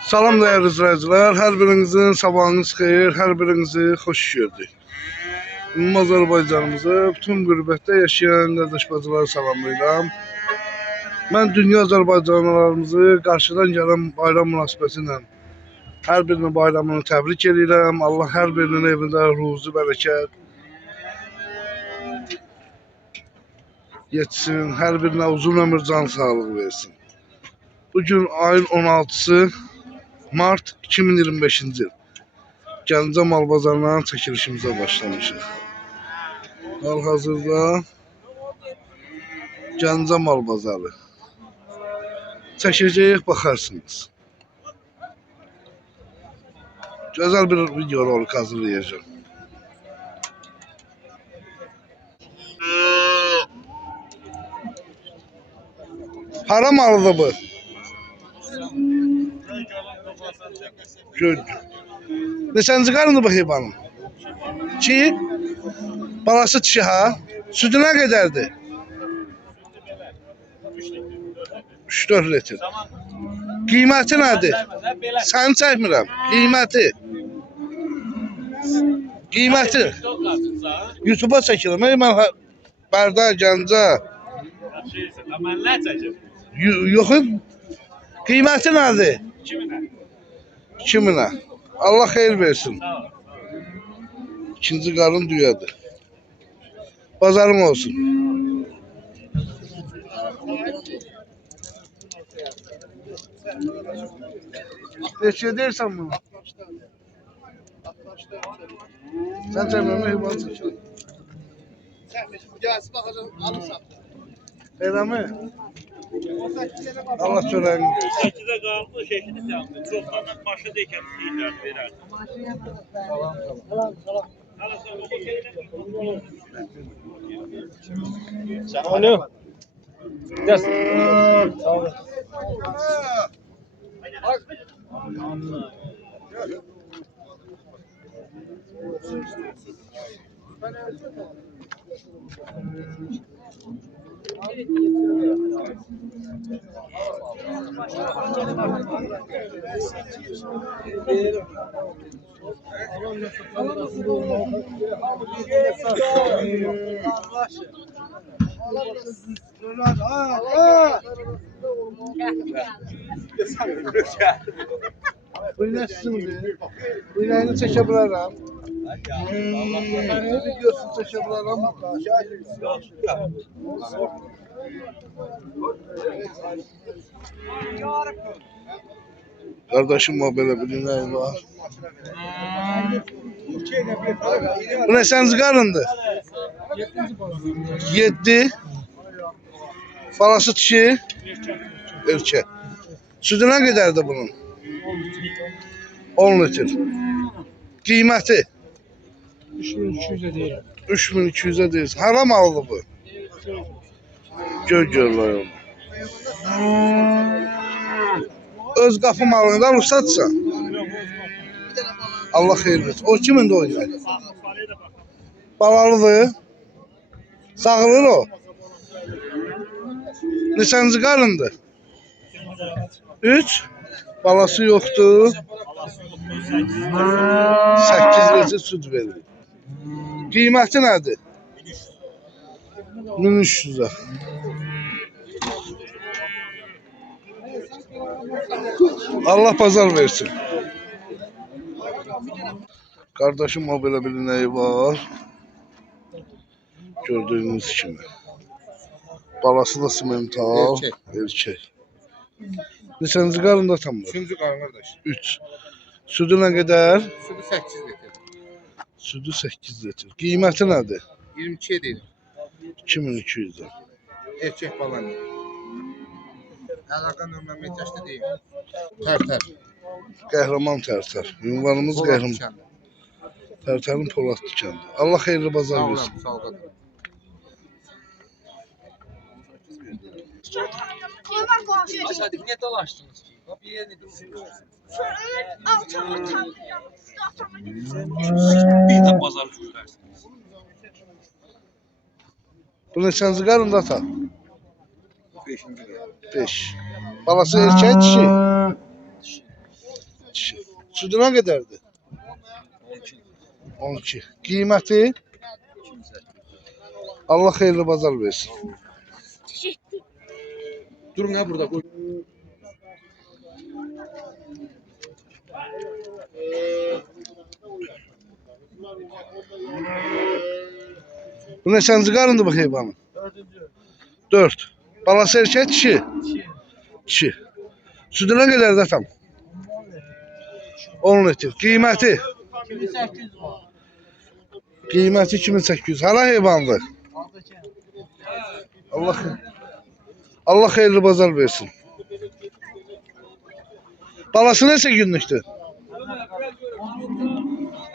Salam değerli izleyiciler, her birinizin sabahınız xeyir, her birinizi hoş gördük. Azərbaycanımızı, bütün qürbətdə yaşayan qardaş bacıları salamlayıram. Mən dünya Azərbaycanlılarımızı qarşıdan gələn bayram münasibətilə hər birinin bayramını təbrik edirəm. Allah hər birinin evində ruzi bərəkət yetsin, hər birinə uzun ömür, can sağlığı versin. Bugün ayın 16'sı Mart 2025-ci il. Gəncə mal bazarlarının çəkilişimizə başlamışıq. Hal-hazırda Gəncə mal bazarı çəkəcəyik, baxarsınız. Gözəl bir video rolik hazırlayacağım. Para malıdır bu. Gördüm. Neçənci qarındır bu heyvanın? 2. Balası dişi ha? Sütü nə qədərdir? 3-4 litr. Qiyməti nədir? Səni çəkmirəm. Qiyməti. YouTube'a çəkirəm. Mən Bərdə, Gəncə. Mən nə çəkir? Yox. Qiyməti nədir? 2000'ə. Allah xeyir versin. İkinci qarın düyadır. Bazarın olsun. Neçə deyirsən bunu? Sən çəkməyəm, heyvan çəkir. Gəlsin baxacaq, alırsan. Elə mi? Allah çörəyini. 8'e qaldı, şəkili sağdı. Çoxdan başa dekən deyirlər, verər. Alo. Gelsin. Sağ ol. Bu nə sizindir? Bu nəyini çəkə bilərəm. Videosunu çəkə bilərəm. Kardeşim o belə bir nə var. Bu nə sən zigarındır? 7. Balası dişi. Erkek. Sütü nə qədərdir bunun? 10 litr. Qiyməti? 3200'e değil. 3200'e deyir. Hara malıdır bu? Gör onu. Öz qapı malından ustadsan. Allah xeyir versin. O kimin de oynayır? Balalıdır. Sağılır o. Neçənci qarındır? 3. Balası yoxdur. 8 litr süt verir. Qiyməti nədir? 1300'ə. Allah pazar versin. Kardeşim o belə bir nəyi var. Gördüğünüz kimi. Balası da simental. Erkek. Neçənci qarında tam var? 3-cü qarın qardaş. 3. Sütü nə qədər? Sütü 8 litr. Sütü 8 litr. Qiyməti nədir? 22 deyil. 2200'ə. Erkek balanı. Əlaqə nömrə metrajda deyil. Tərtər. Qəhrəman Tərtər. Ünvanımız Qəhrəman. Tərtərin Polat dükanı. Allah xeyirli bazar versin. Sağ ol. Aşağıdaki niye dolaştınız? Bir yerini bir de pazar kurarsınız. Bu neçənci qarında ata? 5-ci. 5. Balası erkək dişi. Sütü nə qədərdir? 12. Qiyməti? Allah xeyirli bazar versin. Durun ha burada. Koy. Bu neçənci qarındır bu heyvanın? 4. Balası erkək dişi? Dişi. Sütü nə qədərdir atam? 10 litr. Qiyməti? 2800 var. Qiyməti 2800. Hara heyvandır? Allah xeyirli bazar versin. Balası neçə günlükdür?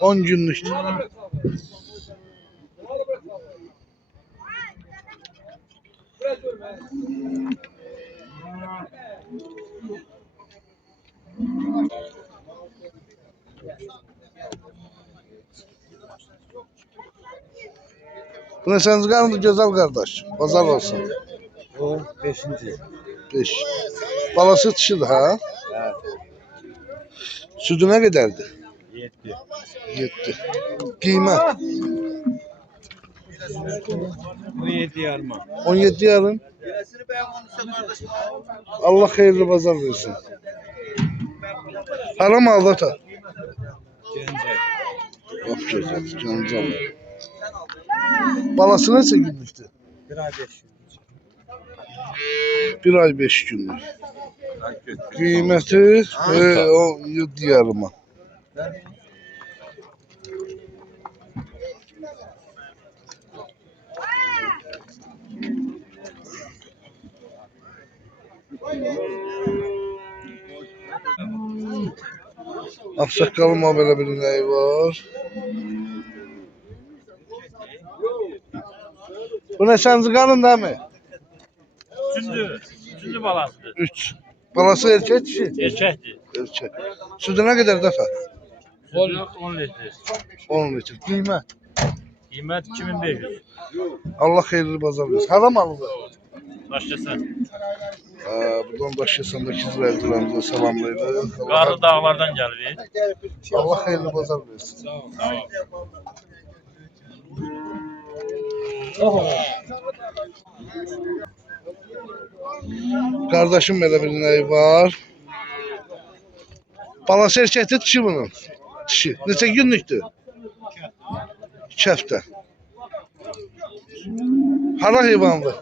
10 günlükdür. Bu ne sen çıkarındı güzel kardeş. Pazar olsun. O 5. 5. Balası dişidir ha? Evet. Sütü ne kadardı? 7. 7. Kıymet? Bu 7 yarma. 17 yarım. Allah hayırlı pazar versin. Haram aldı ata. Gencay. Bak güzel. Canım. Balası neçə günlükdür? 1 ay 5 gün. 1 ay 5 günlük. Qiyməti o 7 yarıma. Aksaqqalım o belə bir nəyi var. Bu neçənci qarın da mı? Üçüncü balasıdır. 3. Balası erkek dişi? Erkektir. Erkek. Sütü nə qədər dəfə? 10 litre. 10 litr. Qiymət? Qiymət 2500. Allah xeyirli bazar versin. Haram alıdır? Başlasan. Buradan Daşkəsəndəki izləyicilərimizə salamlayırıq. Qarlı dağlardan gəlir. Allah xeyirli bazar versin. Qardaşım belə bir nəyi var. Balası erkəkdir dişi bunun. Dişi. Neçə günlükdür? 2 həftə. Hara heyvandır?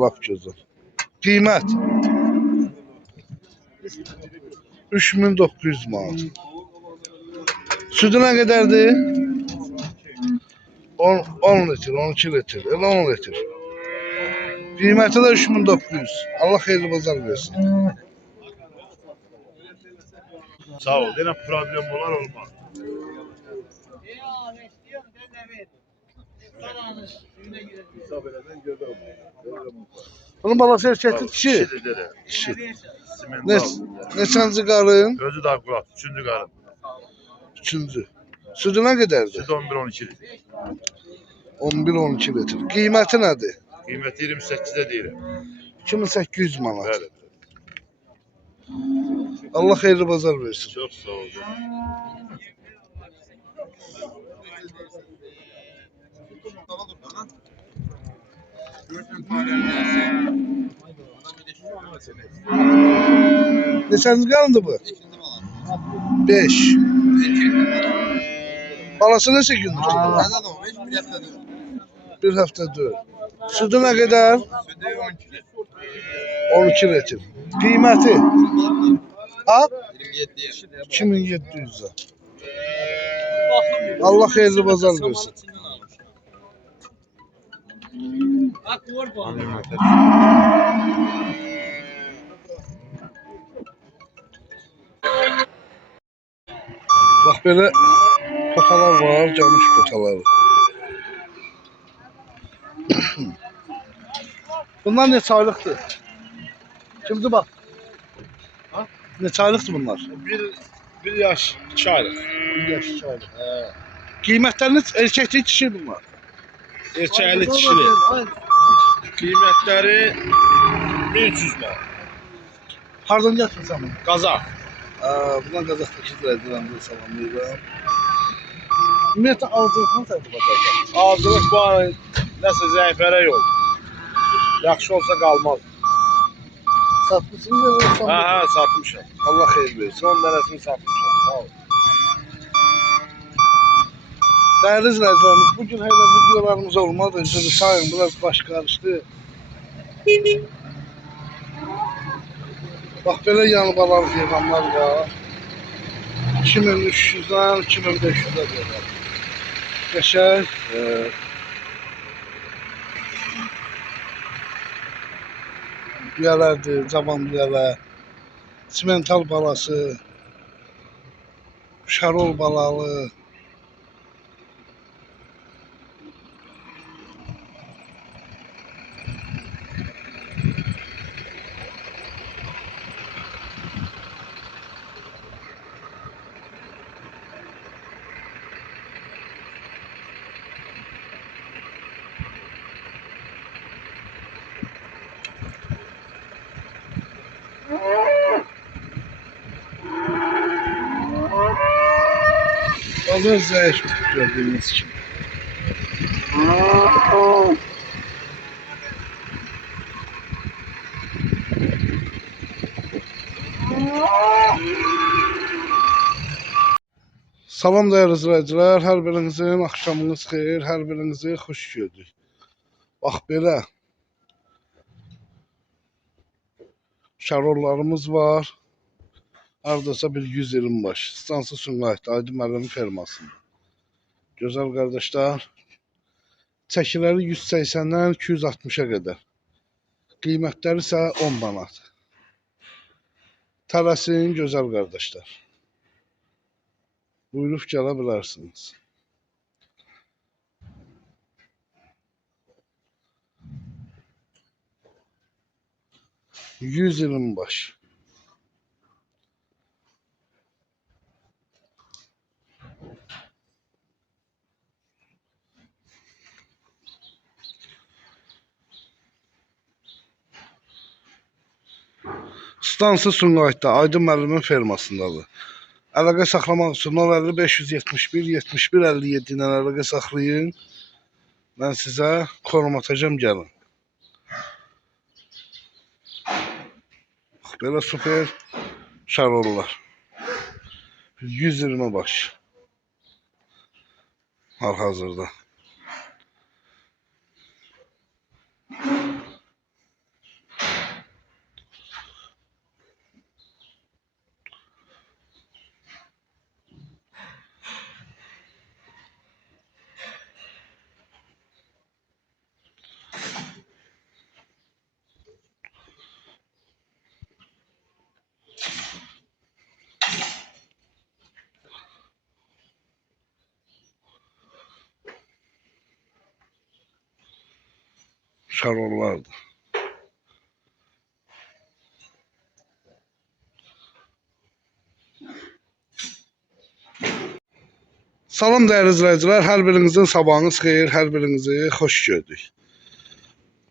Lap gözəl. Qiymət? 3900 manat. Sütü nə qədərdir? 10 litr, 12 litr, elə 10 litr. Qiyməti də 3900. Allah xeyirli bazar versin. Sağ ol. Yine problem olar olmaz. Bunun balası erkəkdir, dişi. Dişi. Neçənci qarın? Gözü daha kulak. Üçüncü karın. 3-cü. Sütü nə qədərdir? Süt 11-12 litre. 11-12 litr. Qiyməti nədir? Kıymeti 28'de değilim. 2800 manat. Evet. Allah xeyirli bazar versin. Çok sağ ol. Neçənci qarındır bu? 5. Balası neçə gündür? Bir həftədir. Sütü nə qədər? 12 litr. Qiyməti? Ha? 2700 lira. Allah xeyirli bazar versin. Bax belə potalar var, camış potalar. Bunlar neçə aylıqdır? Kimdir bax? Ha? Neçə aylıqdır bunlar? Bir yaş, 2 aylık. 1 yaş, 2 aylıq. Qiymətləri erkəkdir, dişi bunlar. Erkekli dişili. Kıymetleri 1300 manat. Hardan gətirsən bunu? Kazak. Buna Qazaxdakı izləyicilərimizi salamlayıram. Ümumiyyətlə arzuluqdan təqdim edəcəm. Ağzılık bu ay nəsə zəifərə yol. Yaxşı olsa qalmaz. Satmışsınız ya, son Ha, satmışam. Allah xeyir versin. Son dənəsini satmışam. Sağ ol. Değerli izləyicilərimiz, bugün hələ videolarımız olmadı. Sizi sayın, biraz baş qarışdı. Bax, belə yanı balarıq heyvanlar var. 2300-dən 2500-ə qədər. Qəşəng. Düyələrdir, cavan düyələr. Simental balası. Şarol balalı. Bazar zəif gördüyünüz kimi. Salam değerli izləyicilər, hər birinizin axşamınız xeyir, hər birinizi xoş gördük. Bax belə şarollarımız var. Hardasa bir 120 baş. Stansı Sumqayıtda, Aydın müəllimin fermasında. Gözəl qardaşlar. Çəkiləri 180-dən 260-a qədər. Qiymətləri isə 10 manat. Tələsin gözəl qardaşlar. Buyurub gələ bilərsiniz. %120 baş. Stansı Sumqayıtda, Aydın müəllimin fermasındadır. Əlaqə saxlamaq üçün 050 571 71 57 ilə əlaqə saxlayın. Mən sizə konum atacağım, gəlin. Belə super şarollar. 120 baş. Hal-hazırda. Şarollardır. Salam değerli izləyicilər, hər birinizin sabahınız xeyir, hər birinizi xoş gördük.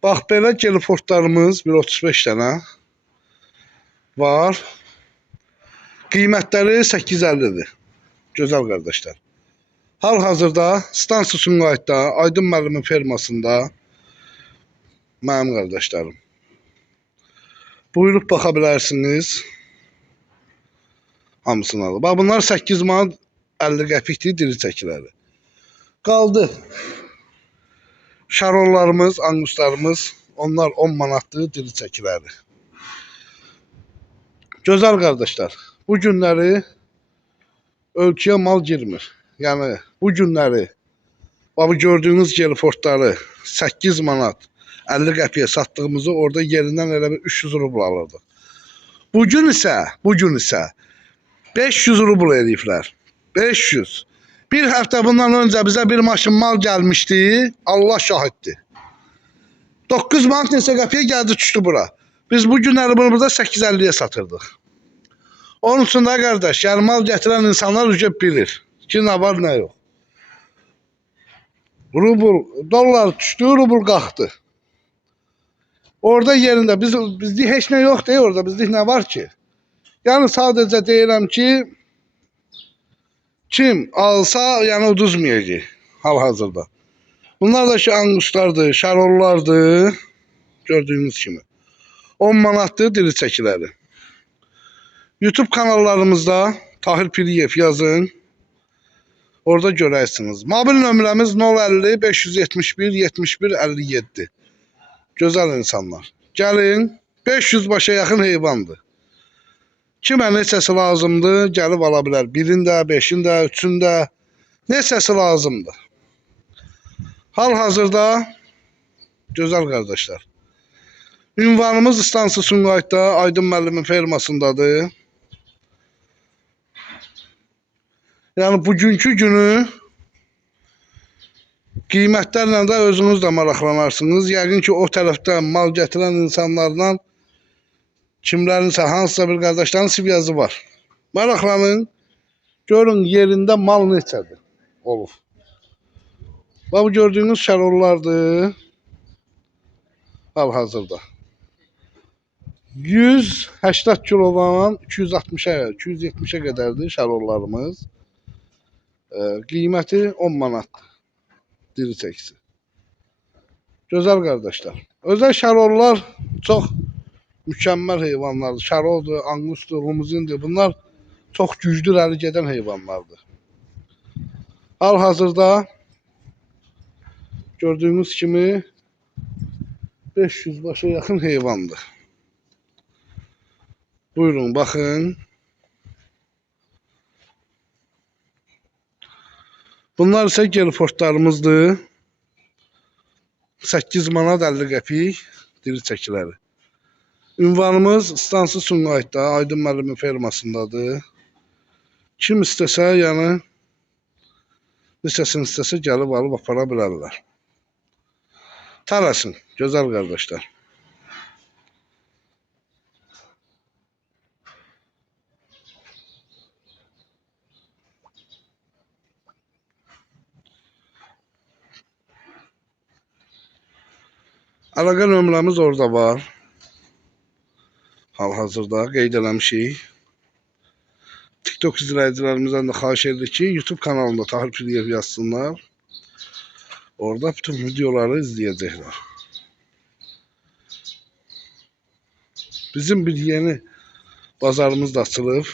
Bax, belə gelfortlarımız 135 dənə var. Qiymətləri 850-dir. Gözəl qardaşlar. Hal-hazırda Stansı Sumqayıtda, Aydın müəllimin fermasında mənim qardaşlarım. Buyurub baxa bilərsiniz. Hamısını alır. Bax, bunlar 8 manat 50 qəpikdir diri çəkiləri. Qaldı. Şarollarımız, anguslarımız, onlar 10 manatdır diri çəkiləri. Gözəl qardaşlar, bu günləri ölkəyə mal girmir. Yəni, bu günləri, bu gördüyünüz gelfortları 8 manat 50 qəpiyə satdığımızı orada yerindən elə bir 300 rubl alırdıq. Bugün isə 500 rubl eləyiblər. 500. Bir həftə bundan öncə bizə bir maşın mal gəlmişdi. Allah şahiddir. 9 manat neçə qəpiyə gəldi düşdü bura. Biz bu günləri bunu burada 850-yə satırdıq. Onun üçün də qardaş, yəni mal gətirən insanlar bilir ki, nə var, nə yox. Rubl, dollar düşdü, rubl qalxdı. Orada yerində bizlik heç nə yoxdur orada, bizlik nə var ki? Yəni sadəcə deyirəm ki, kim alsa, yəni uduzmayacaq hal-hazırda. Bunlar da ki, anguslardır, şarollardır. Gördüyünüz kimi. 10 manatdır diri çəkiləri. YouTube kanallarımızda Tahir Piriyev yazın. Orada görərsiniz. Mobil nömrəmiz 050 571 71 57. Gözəl insanlar. Gəlin, 500 başa yaxın heyvandır. Kimə neçəsi lazımdır, gəlib ala bilər. Birində, beşində, üçündə, neçəsi lazımdır. Hal-hazırda, gözəl qardaşlar, ünvanımız İstansı Sumqayıtda, Aydın müəllimin fermasındadır. Yəni, bugünkü günü qiymətlərlə də özünüz də maraqlanarsınız. Yəqin ki, o tərəfdən mal gətirən insanlarla kimlərinsə, hansısa bir qardaşların sivyazı var. Maraqlanın, görün yerində mal neçədir olub. Bu gördüyünüz şərollardır. Hal-hazırda. 180 kilodan 260-a, 270-ə qədərdir şərollarımız. Qiyməti 10 manatdır. Diri çəkisi. Gözəl qardaşlar. Özəl şərollar çox mükəmməl heyvanlardır. Şəroldur, angustur, limuzindir. Bunlar çox güclü irəli gedən heyvanlardır. Hal-hazırda gördüyünüz kimi 500 başa yaxın heyvandır. Buyurun, baxın. Bunlar isə gelfortlarımızdır. 8 manat 50 qəpik diri çəkiləri. Ünvanımız İstansı Sumqayıtda, Aydın müəllimin fermasındadır. Kim istəsə, yəni neçəsini istəsə gəlib alıb apara bilərlər. Tələsin, gözəl qardaşlar. Əlaqə nömrəmiz orada var. Hal-hazırda qeyd eləmişik. TikTok izləyicilərimizdən də xahiş edirik ki, YouTube kanalında Tahir Piriyev yazsınlar. Orada bütün videoları izləyəcəklər. Bizim bir yeni bazarımız da açılıb.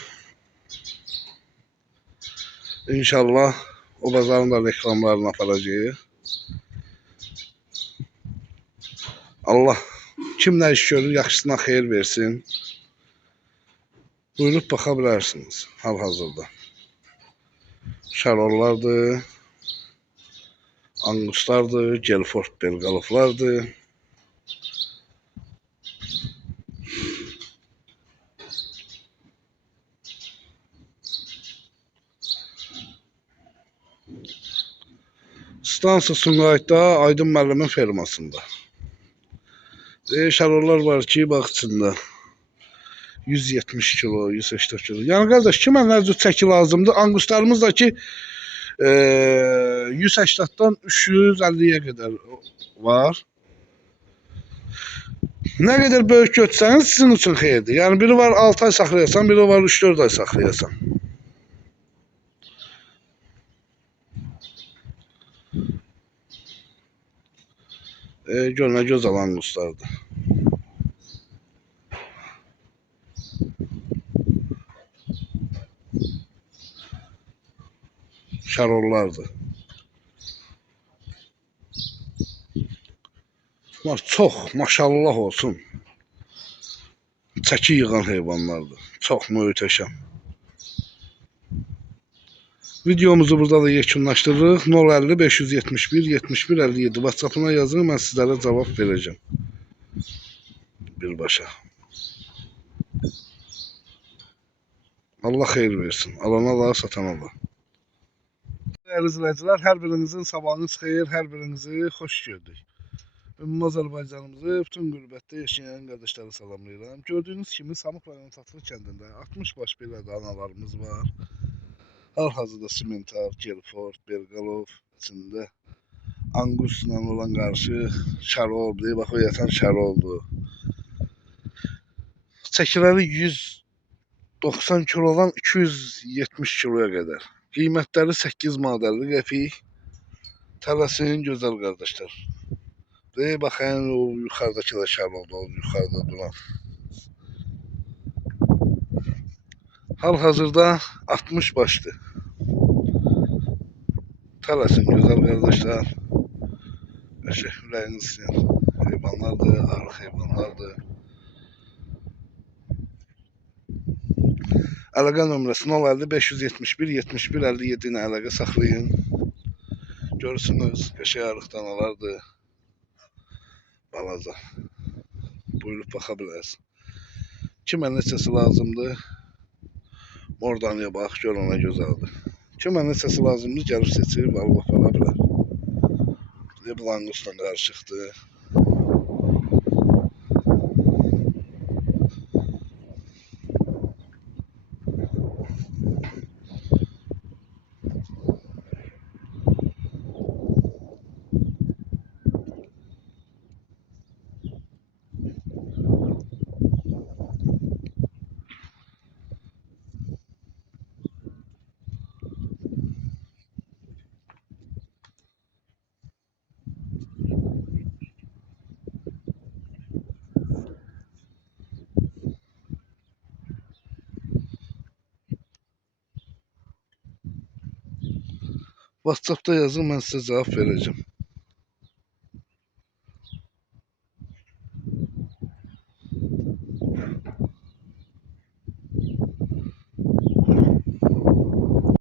İnşallah o bazarın da reklamlarını aparacağıq. Allah kim nə iş görür, yaxşısına xeyir versin. Buyurub baxa bilərsiniz hal-hazırda. Şərollardır, anguslardır, gelfort belqalovlardır. Stansiya Sumqayıtda, Aydın müəllimin fermasında. Şərollar var ki, bax içində 170 kilo, 180 kilo. Yəni qardaş, kimə nə cür çəki lazımdır? Anguslarımız da ki 180-dan 350-yə qədər var. Nə qədər böyük götürsəniz sizin üçün xeyirdir. Yəni biri var 6 ay saxlayasan, biri var 3-4 ay saxlayasan. Gör nə göz alan anguslardır. Şərollardır. Bunlar çox, maşallah olsun, çəki yığan heyvanlardır. Çox möhtəşəm. Videomuzu burada da yekunlaşdırırıq. 050 571 71 57 WhatsApp-ına yazın, mən sizlərə cavab verəcəm. Birbaşa. Allah xeyir versin. Alana Allah, satana Allah. Dəyərli izləyicilər, hər birinizin sabahınız xeyir, hər birinizi xoş gördük. Ümumi Azərbaycanımızı, bütün qürbətdə yaşayan qardaşları salamlayıram. Gördüyünüz kimi Samux rayonu Tatlı kəndində 60 baş belə analarımız var. Hal-hazırda simental, gelfort, belqalov içində angusla olan qarşı şəroldur. Bax, o yatan şəroldur. Çəkiləri 100 90 kilodan 270 kiloya qədər. Qiymətləri 8 manat 50 qəpik. Tələsin gözəl qardaşlar. Və baxın o yuxarıdakı da şəb oldu, o yuxarıda duran. Hal-hazırda 60 başdır. Tələsin gözəl qardaşlar. Qəşəng ürəyiniz istəyən heyvanlardır, arıq heyvanlardır. Əlaqə nömrəsi 050 571 71 57 ilə əlaqə saxlayın. Görürsünüz, qəşəng arıq danalardır. Balaca. Buyurub baxa bilərsiniz. Kimə neçəsi lazımdır? Mordanıya bax, gör ona gözəldir. Kimə neçəsi lazımdır, gəlib seçib, alıb apara bilər. Leblanqusla qarışıqdır. WhatsApp'da yazın, mən sizə cavab verəcəm.